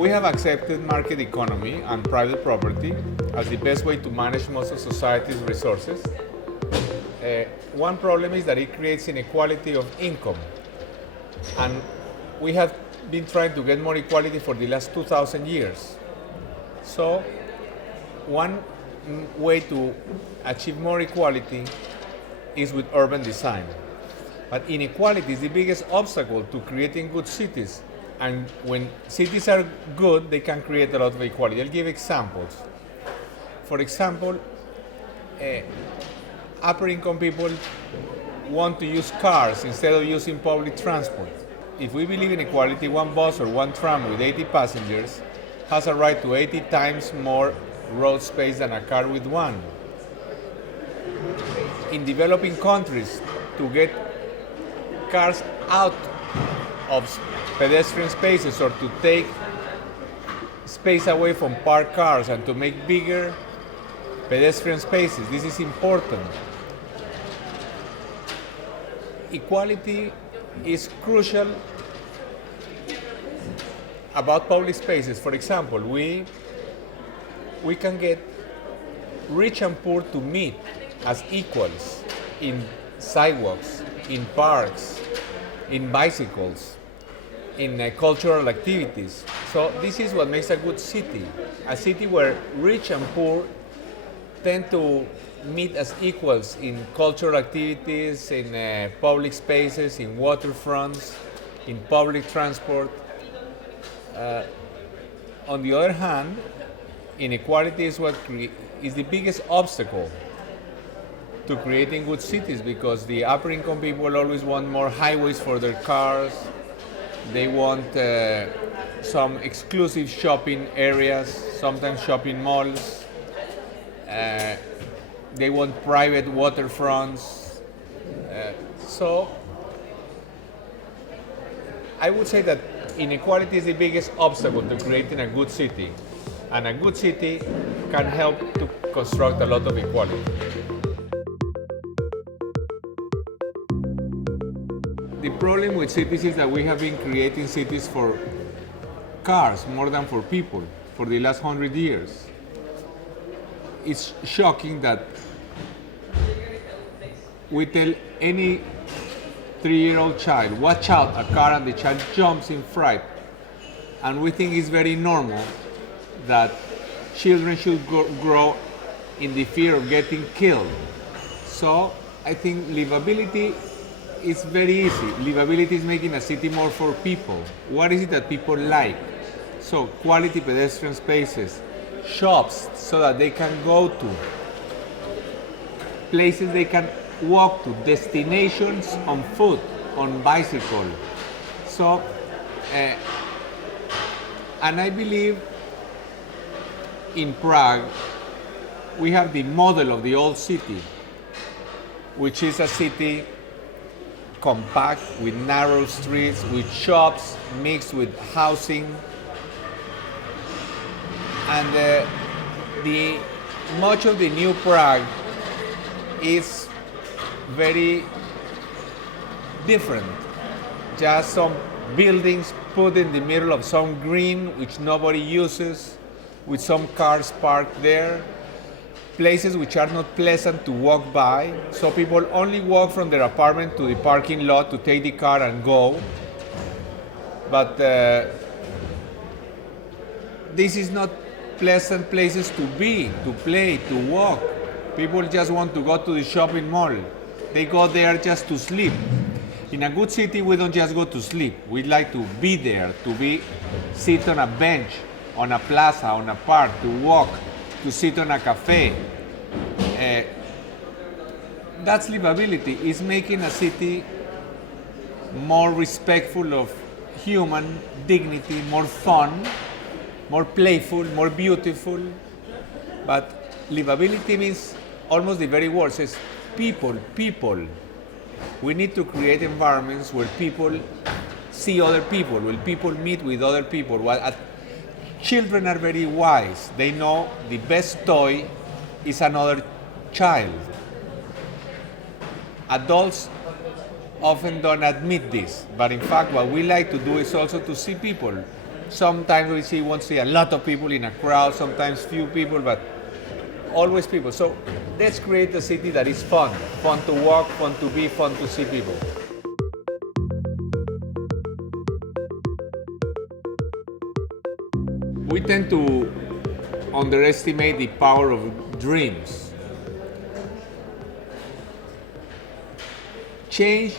We have accepted market economy and private property as the best way to manage most of society's resources. One problem is that it creates inequality of income, and we have been trying to get more equality for the last 2,000 years. So one way to achieve more equality is with urban design. But inequality is the biggest obstacle to creating good cities. And when cities are good, they can create a lot of equality. I'll give examples. For example, upper income people want to use cars instead of using public transport. If we believe in equality, one bus or one tram with 80 passengers has a right to 80 times more road space than a car with one. In developing countries, to get cars out of pedestrian spaces or to take space away from parked cars and to make bigger pedestrian spaces, this is important. Equality is crucial about public spaces. For example, we can get rich and poor to meet as equals in sidewalks, in parks, in bicycles, in cultural activities. So this is what makes a good city. A city where rich and poor tend to meet as equals in cultural activities, in public spaces, in waterfronts, in public transport. On the other hand, inequality is what is the biggest obstacle to creating good cities, because the upper income people always want more highways for their cars. They want some exclusive shopping areas, sometimes shopping malls. They want private waterfronts. So I would say that inequality is the biggest obstacle to creating a good city. And a good city can help to construct a lot of equality. The problem with cities is that we have been creating cities for cars more than for people for the last 100 years. It's shocking that we tell any 3-year-old child, watch out, a car, and the child jumps in fright. And we think it's very normal that children should grow in the fear of getting killed. So I think livability is very easy. Livability is making a city more for people. What is it that people like? So quality pedestrian spaces, shops so that they can go to, places they can walk to, destinations on foot, on bicycle. So, and I believe in Prague, we have the model of the old city, which is a city compact with narrow streets, with shops mixed with housing. And much of the new Prague is very different. Just some buildings put in the middle of some green which nobody uses, with some cars parked there, places which are not pleasant to walk by, so people only walk from their apartment to the parking lot to take the car and go. But this is not pleasant places to be, to play, to walk. People just want to go to the shopping mall. They go there just to sleep. In a good city, we don't just go to sleep. We like to be there, sit on a bench, on a plaza, on a park, to walk, to sit on a cafe. That's livability. It's making a city more respectful of human dignity, more fun, more playful, more beautiful. But livability means almost the very word says people. We need to create environments where people see other people, where people meet with other people. Children are very wise. They know the best toy is another child. Adults often don't admit this, but in fact what we like to do is also to see people Sometimes we won't see a lot of people in a crowd, sometimes few people, but always people. So let's create a city that is fun. Fun to walk, fun to be, fun to see people. We tend to underestimate the power of dreams. Change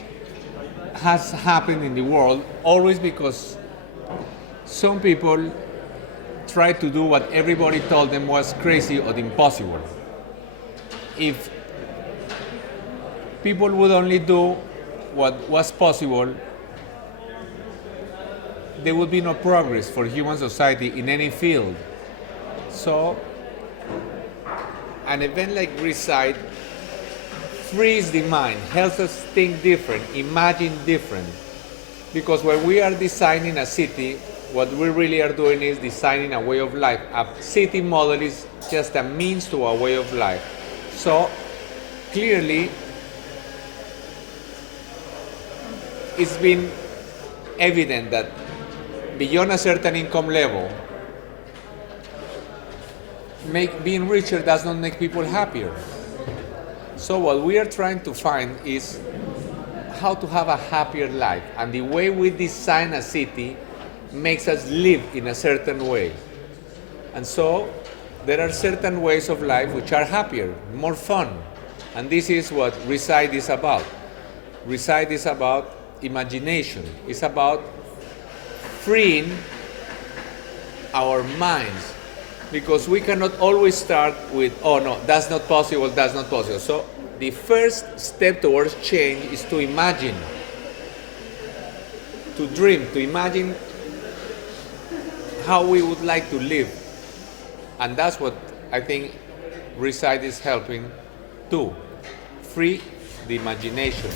has happened in the world always because some people try to do what everybody told them was crazy or impossible. If people would only do what was possible, there would be no progress for human society in any field. So, an event like reSITE frees the mind, helps us think different, imagine different. Because when we are designing a city, what we really are doing is designing a way of life. A city model is just a means to a way of life. So, clearly, it's been evident that beyond a certain income level, being richer does not make people happier. So what we are trying to find is how to have a happier life. And the way we design a city makes us live in a certain way. And so there are certain ways of life which are happier, more fun. And this is what reSITE is about. reSITE is about imagination. It's about freeing our minds, because we cannot always start with, oh no, that's not possible, that's not possible. So the first step towards change is to imagine, to dream, to imagine how we would like to live. And that's what I think reSITE is helping to free the imagination.